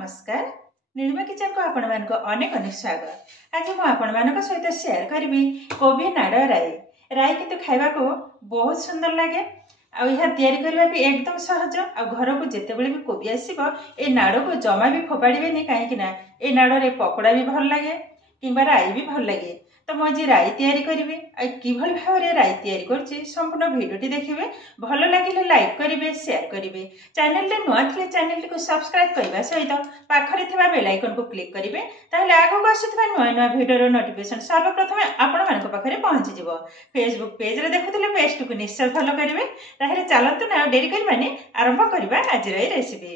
नमस्कार नीलिमा किचन को आपण मानको अनेक अनेक स्वागत। आज मु आपण मानको सहित शेयर करबी कोबी नाड़ राई। राई किंतु खाइबा को बहुत सुंदर लगे आ यह तैयारी करबा भी एकदम सहज। आ घर को जेते बेले भी कोबी आसीबो ए नाड़ को जमा भी फोपाड़िबे नहीं, कहीं ना ए नाड़ रे पकोड़ा भी भल लगे किंबा राई भी भल लगे। तो मु आज राई तैयारी करिवे आ किभल भाबरे राई तैयारी करछि संपूर्ण भिडियोटी देखिबे। भल लागिले लाइक करिवे, शेयर करिवे। चैनल रे नुआ थिले चैनल को सब्सक्राइब करबा सहित पाखरे थिबा बेल आइकन को क्लिक करिवे, ताहले आगो को आसीथबा नुआ नुआ भिडियो नोटिफिकेशन सर्वप्रथम आपण मानको पाखरे पहुंची जिवो। फेसबुक पेज रे देखुथिले पेज को निश्चय फॉलो करिवे। ताहले चलंतु ना डेरी करबानी आरंभ करबा आज रे रेसिपी।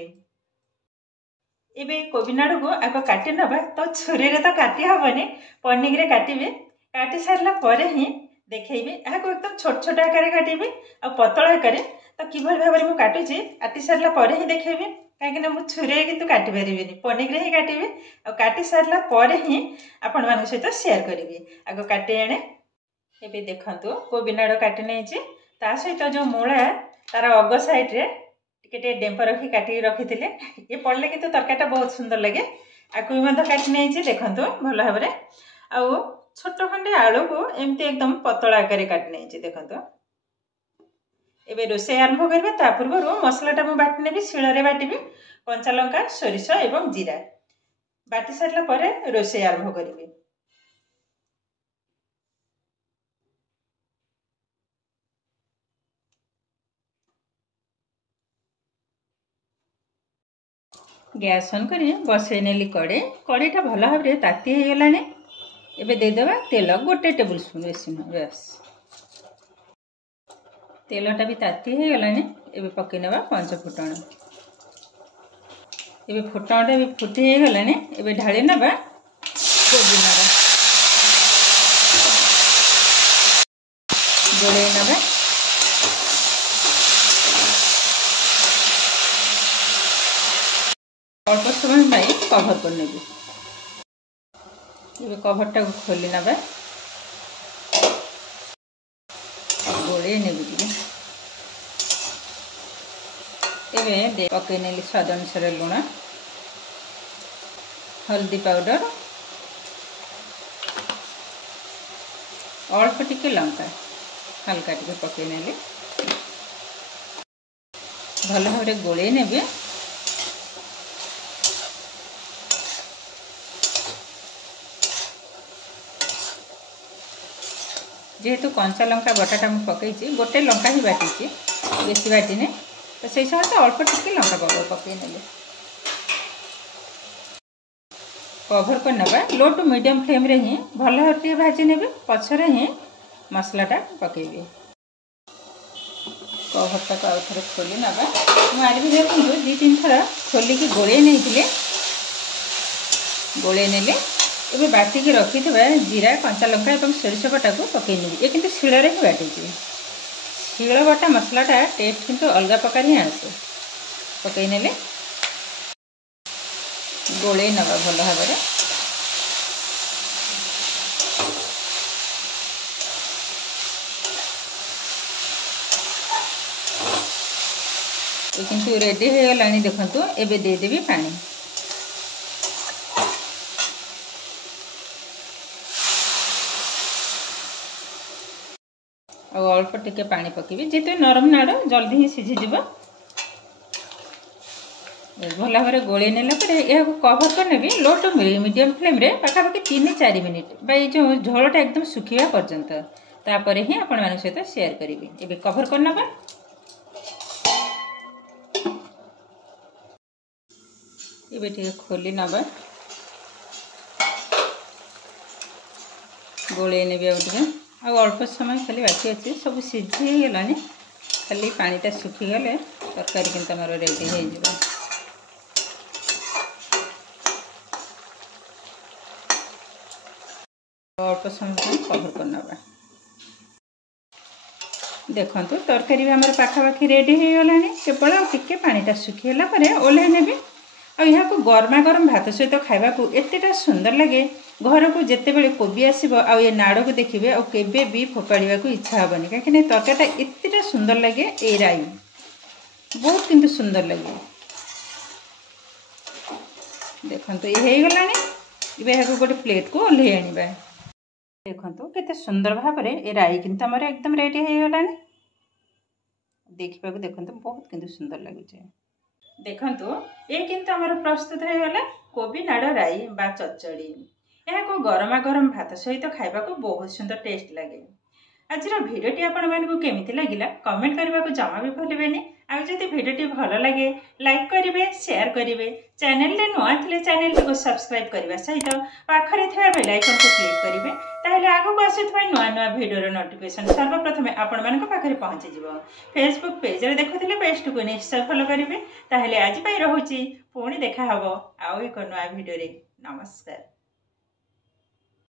एबे कोबी नाड़ को आग काटी नबा। तो छुरी रे तो काटी हबनी, पनिक रे काटिबे। काटी सारला परे ही देखैबे आगो एकदम छोट छोट आकार काटिबे आ पतला आकार। तो किभल भाबरे मु काटुची काटी सारला परे ही देखैबे, काहे कि मु छुरी रे किंतु काटी परिबेनी, पनिक रे ही काटिबे। आ काटी सारला परे ही आपण मानक सहित शेयर करिबे। आगो काटी आने एबे देखंतु कोबी नाड़ काटी नेछि, ता सहित जो मूळा तार अग साइड रे टिके डेम्प रखी काटी रखिथिले ये पड़ले किंतु तरकारीटा बहुत सुंदर लगे। आकु भी काटी नहीं देखो भल भाव आउ छोट खंडे आलू को एमती एकदम पतला आकार काटी नहीं देखो। एबे रोषे आरंभ करबे। ता पूर्व मसलाटा मु बाटी नेबी, शिଳରେ बाटिबी। कंचा लंका, सोरिष एवं जीरा बाटी सारला परे रोषे आरंभ करिबी। गैस ऑन करी बसई नेली कड़े। कड़ेटा भल भाव में ताती हो गलाने। एबे देदेबा तेल 1 टेबुल स्पून बेसी बस। तेलटा भी ताती हो गलाने। एबे पकई नेबा 5 फुटण। एबे फुटणटा भी फुटी हो गलाने। एबे ढाली नेबा कोबी नाड़ गोले नेबा। अल्प समय कभर कर नेबी। ये कभरटा को खोली नबा, गोले नेबी टिके। एबे पकई नेली स्वाद अनुसार लुण, हल्दी पाउडर, अल्प टिके लंका हल्का टिके पकई नेली। भल भाव गोले नेबी। जेहेतु कंचा लंका बटाटा मुझे पकई गोटे लंका ही बाटी, बेसी बाटिने। तो से समय तो अल्प टिके लंका पाउडर पकई ने कभर कर नबा। लो टू मीडियम फ्लेम रे ही भल भाव भाजी ने पछरे ही मसलाटा पकईबे। कभरटा को आउ थे खोली नबा। मुझे देखो 2-3 थर खोलिकी गोले नहीं गोले नेले। एबे बाटिकी रखी जीरा, कंचा लंका और सोरिष बटा को पकई नेबी। ये किंतु शिଳରେ ही बाटी। शिଳ बटा मसलाटा टेस्ट किंतु अलग प्रकार ही आसे। पकई नेले गोले नबा भल भाव। ये किंतु रेडी हो गलानी देखंतु। एबे दे देबी पानी। और अल्प टिके पानी पकेबी, जेते नरम नाड़ जल्दी ही सीझीज। भल भाव गोले नेला परे यह कभर कर नेबी। लो टू मीडियम फ्लेम रे पाखापाखि 3-4 मिनिट बाई जो झोलटा एकदम सुखिया पर्यंत। तापर ही आपण मान सहित शेयर करिवे। एबे कभर कर नबा। एबे टिके खोली नबा, गोले नेबी। आउ टिके आ अल्प समय खाली बाकी अच्छे सब सीझी गलानी। खाली पानीटा सुखी गले तरकारी किंतु आमर रेडी हो जाए। अल्प समय कभर कर नबा। देखंतु तरकारी भी आमर पाखापाखि रेडी हो गलानी। केवल टिके पानीटा सुखी गला परे ओल्हे नेबी। आ यहाँ को गरमा गरम भात सहित खाइबा को एतेटा सुंदर लगे। घर को जिते बड़े कोबी आसीबो आ ये नाड़ को देखिए आ केबे भी फोपाड़ा को इच्छा हेनी, कहीं तरकारीटा एतेटा सुंदर लगे। ए राई बहुत किंतु सुंदर लगे। देखंतु ये हो गलानी इबे यहाँ गोटे प्लेट को ओल्हे आनिबा देखंतु केते सुंदर भाव में ये राई किंतु हमर एकदम रेडी हो गलानी देखा देखंतु बहुत किंतु सुंदर लगुचे देखंतु ये किंतु हमर प्रस्तुत हो गला कोबी नाड़ राई बा चचड़ी यहाँ गरमा गरम भात सहित खाइबा को बहुत सुंदर टेस्ट लगे आज भिडियोटी आपण मानकु केमिति लागिला कमेंट करबा को जमा भी भूलिबेनी आ जदि भिडियोटी भल लगे लाइक करिवे शेयर करिवे चैनल रे नुआ थिले चैनल को सब्सक्राइब करबा सहित पाखरे थिबा बेल आइकन को क्लिक करिवे ताहेले आगो को आसीथबा नुआ नुआ भिडियो नोटिफिकेशन सर्वप्रथम आपण मानक पाखरे पहुंची जिवो फेसबुक पेज रे देखुथिले पेज को निश्चय फॉलो करिवे ताहेले आज पई रहूची पुणी देखा हबो आउ एक नुआ भिडियो रे नमस्कार।